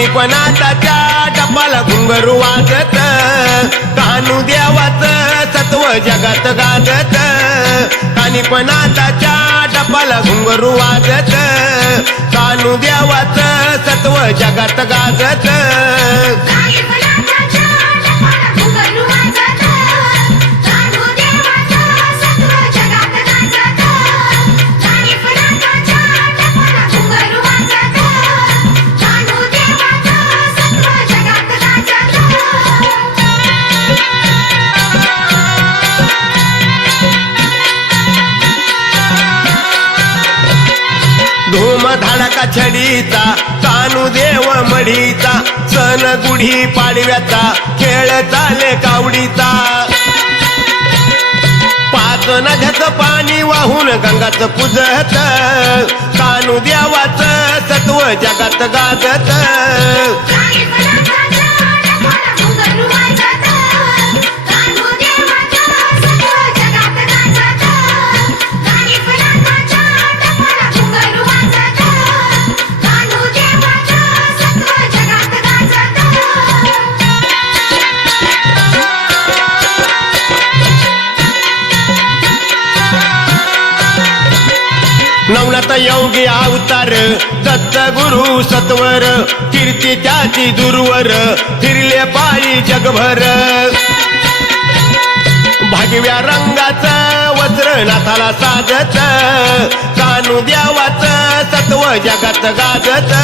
काणीपणाच्या टपाला घुंगरू वाजत कान्हू देवाचं सत्व जगात गाजत काणीपणाच्या टपाला घुंगरू वाजत कान्हू देवाचं सत्व जगात गाजत धूम धडाका छडीचा कान्हू देव मढीचा सण गुढी पाडव्याचा खेळ चाले कावडीचा पाच नद्याचं पाणी वाहून गंगाचं पूजत कान्हू देवाचं सत्व जगात गाजत नवनाथ योगी अवतार दत्त गुरु सत्वर कीर्ती त्याची दूरवर फिरले पायी जगभर भगव्या रंगाचं वस्त्र नाथाला साजत कान्हू देवाचं सत्व जगात गाजत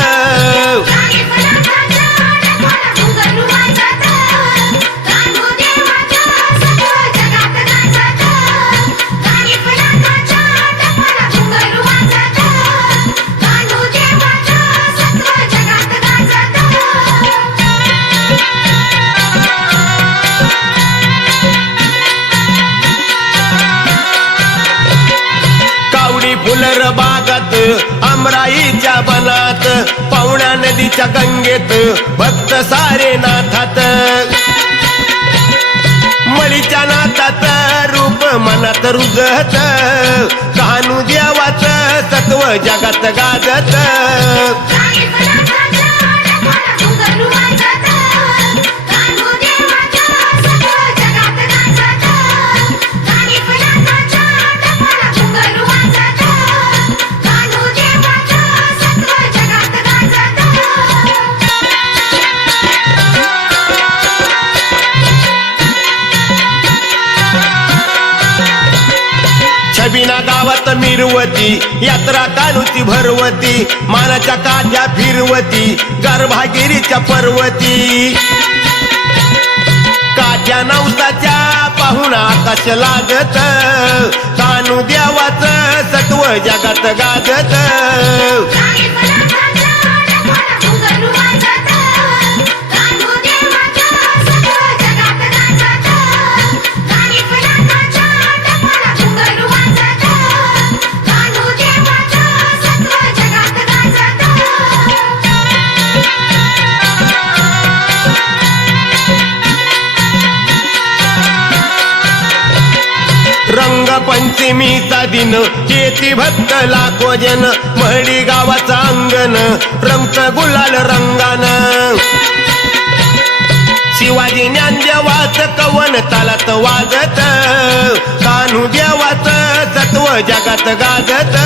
फुलर बागात अमराईच्या बनात पावण्या नदीच्या गंगेत भक्त सारे नाथात मळीच्या नाथात रूप मनात रुजत कान्हू देवाचं सत्व जगात गाजत छबिना गावात मिरवती यात्रा कान्हूची भरवती मानाच्या काठ्या फिरवती गर्भागिरीच्या पर्वती काठ्या नवसाच्या पाहून आकाश लागत कान्हू देवाचं सत्व जगात गाजत रंगपंचमीचा दिन येती भक्त लाखो जन महडी गावाचं अंगण रंगत गुलाल रंगानं शिवाजी ज्ञानदेवाच कवन तालात वाजत कान्हू देवाचं सत्व जगात गाजत